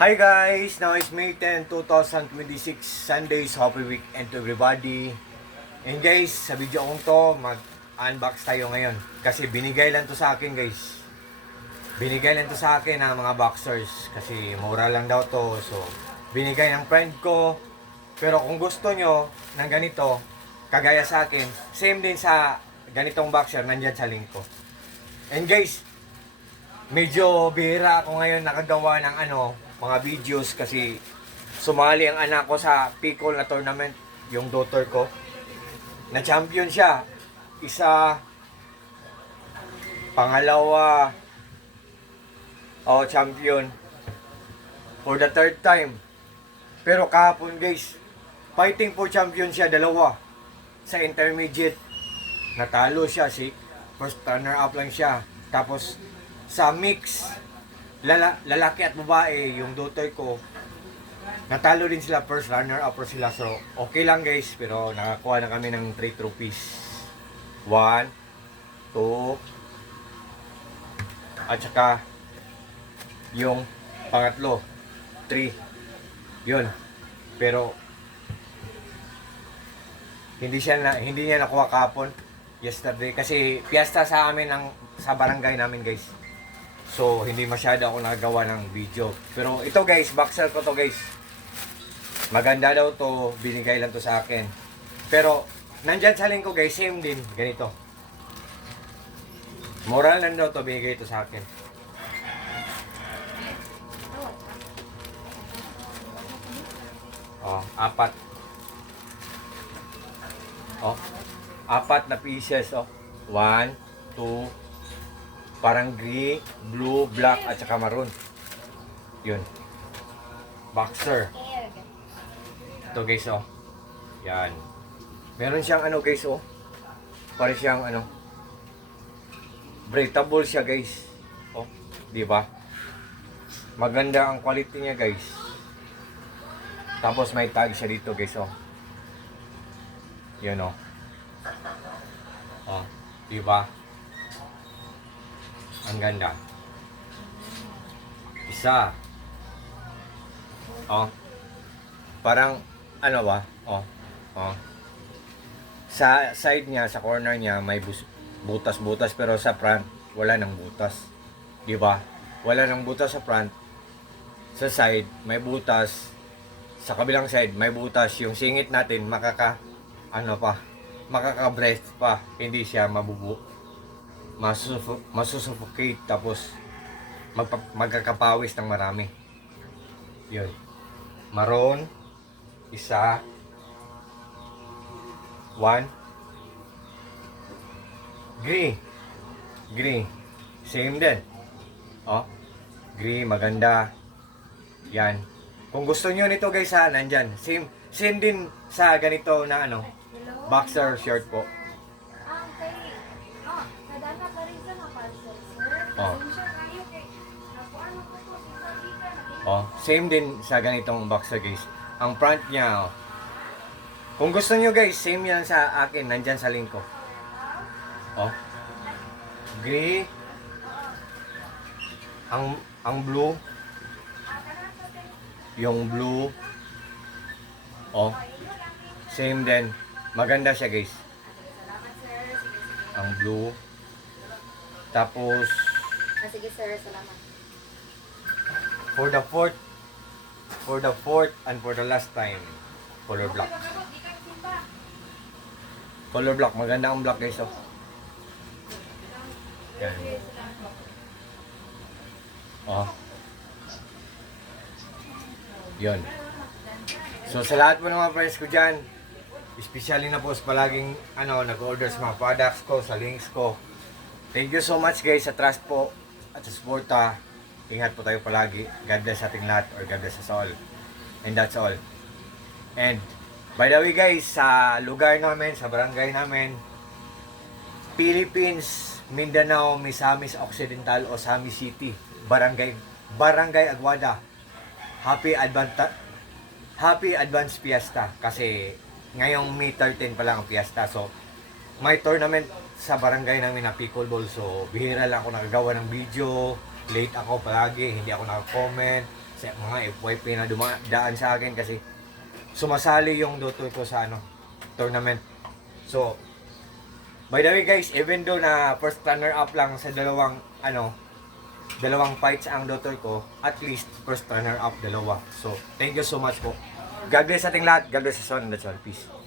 Hi guys! Now is May 10, 2026, Sundays, happy weekend to everybody. And guys, sa video kong to, mag-unbox tayo ngayon. Kasi binigay lang to sa akin guys. Binigay lang to sa akin ng mga boxers. Kasi mura lang daw to. So, binigay ng friend ko. Pero kung gusto nyo ng ganito, kagaya sa akin, same din sa ganitong boxer, nandyan sa link ko. And guys, medyo bihira ako ngayon nakagawa ng mga videos kasi sumali ang anak ko sa Picol na tournament, yung daughter ko. Na champion siya. Isa, pangalawa, champion. For the third time. Pero kahapon guys, fighting for champion siya, dalawa. Sa intermediate, natalo siya, first runner up lang siya. Tapos, sa mix, lalaki at babae, yung daughter ko, natalo din sila, first runner up sila. So, okay lang guys, pero nakakuha na kami ng 3 trophies. 1, 2, at saka yung pangatlo, 3. Yun. Pero, hindi niya nakuha kahapon, yesterday, kasi piyesta sa amin sa barangay namin guys. So, hindi masyado ako nagawa ng video. Pero ito guys, boxer ko to guys. Maganda daw to, binigay lang to sa akin. Pero, nandyan sa link ko guys, same din, ganito. Moral lang daw to, binigay to sa akin. Oh, 4. Oh, 4 na pieces, oh. 1, 2, parang gray, blue, black, at saka maroon. Yun. Boxer. Ito guys, oh. Yan. Meron siyang guys, oh. Parang siyang breathable siya guys. Oh, di ba? Maganda ang quality niya guys. Tapos may tag siya dito guys, oh. Yun, oh. Oh, di ba? Ang ganda. Isa. Oh. Parang ba? Oh. Oh. Sa side niya, sa corner niya may butas-butas, pero sa front wala nang butas. 'Di ba? Wala nang butas sa front. Sa side may butas. Sa kabilang side may butas. Yung singit natin makaka-breath pa. Hindi siya masusuffocate, tapos magkakapawis ng marami. Yun. Maroon, isa, 1, green, same din. Oh, green, maganda. Yan. Kung gusto nyo nito guys, nandyan. Same din sa ganito na boxer short po. Oh. Oh, same din sa ganitong boxer guys. Ang front niya, oh. Kung gusto niyo guys, same yan sa akin, nandyan sa link ko. Oh. Gray. Ang blue. Yung blue. Oh. Same din. Maganda siya guys. Ang blue. Tapos sige sir, salamat. For the fourth and for the last time, color black. Color black, maganda ang black guys, oh. Yan. Oh. Yun. So sa lahat po ng mga friends ko dyan, especially na po sa palaging nag-order sa mga products ko, sa links ko. Thank you so much guys sa trust po at sa suporta. Ingat po tayo palagi. God bless sa ating lahat, or God bless us all. And that's all. And by the way guys, sa lugar namin, sa barangay namin, Philippines, Mindanao, Misamis Occidental o Sami City, Barangay Aguada. Happy Advance Fiesta, kasi ngayong May 13 pa lang ang fiesta. So may tournament sa barangay namin na pickleball. So bihira lang ako nakagawa ng video. Late ako palagi, hindi ako naka-comment. sa mga FYP na dumadaan sa akin kasi sumasali yung daughter ko sa tournament. So, by the way guys, even though na first runner up lang sa dalawang fights ang daughter ko, at least first runner up dalawa. So, thank you so much po. God bless sa ating lahat. God bless sa son. That's all. Peace.